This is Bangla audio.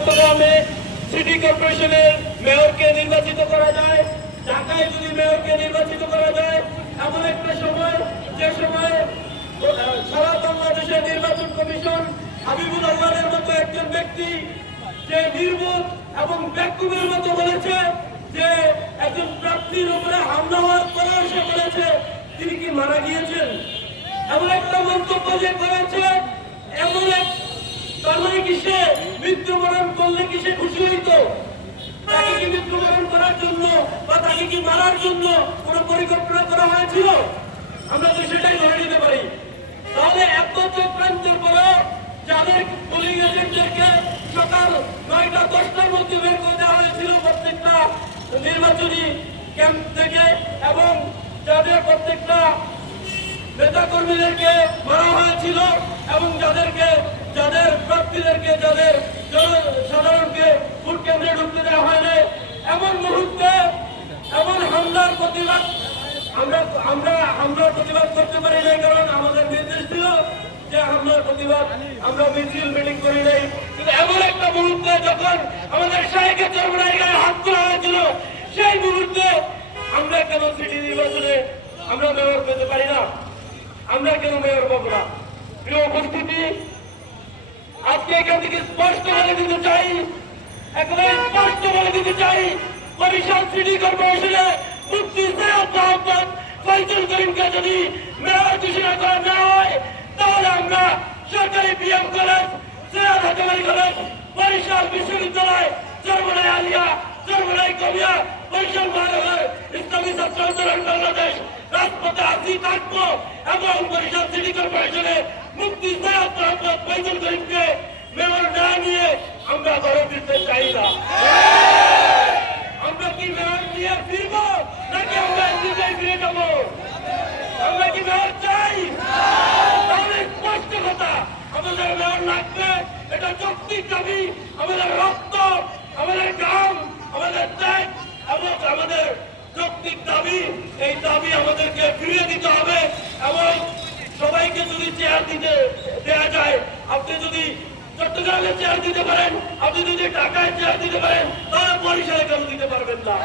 চট্টগ্রামে সিটি কর্পোরেশনের মেয়রকে নির্বাচিত করা যায়, ঢাকায় যদি মেয়রকে নির্বাচিত করা যায়, এমন একটা সময় যে সময় সারা বাংলাদেশের নির্বাচন কমিশন হাবিবুল আহমেদের মতো একজন ব্যক্তি যে নির্বোধ এবং ব্যাকুবের মতো বলেছে যে একজন প্রার্থীর উপরে হামলা হওয়ার পরেও সে বলেছে তিনি কি মারা গিয়েছেন, এমন একটা মন্তব্য যে করেছে, এমন এক তার মানে কি সে মৃত্যুবরণ করলে কি সে খুশি হইতো? তাকে কি মৃত্যুবরণ করার জন্য বা তাকে কি মারার জন্য কোন পরিকল্পনা করা হয়েছিল? আমরা তো সেটাই ধরে নিতে পারি। তাহলে এত চক্রান্তের পরেও যাদের পুলিশ এজেন্টদেরকে সকাল 9টা-10টার মধ্যে বের করে দেওয়া হয়েছিল প্রত্যেকটা নির্বাচনী ক্যাম্প থেকে, এবং যাদের প্রত্যেকটা নেতা কর্মীদেরকে মারা হয়েছিল, এবং যাদের প্রার্থীদেরকে যাদের সাধারণকে ভোট কেন্দ্রে ঢুকতে দেওয়া হয় নাই, এমন মুহূর্তে এমন হামলার প্রতিবাদ আমরা প্রতিবাদ করতে পারি নাই, কারণ আমাদের নির্দেশ ছিল যে হামলার প্রতিবাদ আমরা মিছিল মিটিং করি নাই। কিন্তু এমন একটা মুহূর্তে যখন আমাদের শাহেকে চরমনাই গায়ে হাত তোলা হয়েছিল, সেই মুহূর্তে আমরা কেন সিটি নির্বাচনে আমরা মেয়র পেতে পারি না? আমরা কেন মেয়র পাবো না? প্রিয় উপস্থিতি, আজকে এখান থেকে স্পষ্ট বলে দিতে চাই, একেবারে স্পষ্ট বলে দিতে চাই, বরিশাল সিটি কর্পোরেশনে মুফতি সৈয়দ মোহাম্মদ ফয়জুল করিমকে যদি মেয়র ঘোষণা করা না হয়, তাহলে আমরা সরকারি BM college, Syed Hatemari college, Barishal বিশ্ববিদ্যালয়, চরমনাই আলিয়া, চরমনাই কবিয়া, বরিশাল মহানগর ইসলামী ছাত্র আন্দোলন বাংলাদেশ রাজপথে আসি থাকবো, এবং বরিশাল সিটি কর্পোরেশনে মুফতি সৈয়দ মোহাম্মদ ফয়জুল করিমকে মেয়র না নিয়ে আমরা ঘরে ফিরতে চাই না। আমরা কি মেয়র নিয়ে ফিরবো, নাকি আমরা নিজেই ফিরে যাবো? আমরা কি মেয়র চাই? তাহলে স্পষ্ট কথা, আমাদের মেয়র লাগবে, এটা যৌক্তিক দাবি। আমাদের রক্ত, আমাদের ঘাম, আমাদের ত্যাগ এবং আমাদের যৌক্তিক দাবি, এই দাবি আমাদেরকে ফিরিয়ে দিতে হবে। এবং সবাইকে যদি চেয়ার দিতে দেওয়া যায়, আপনি যদি চট্টগ্রামে চেয়ার দিতে পারেন, আপনি যদি ঢাকায় চেয়ার দিতে পারেন, তাহলে বরিশালে কেন দিতে পারবেন না?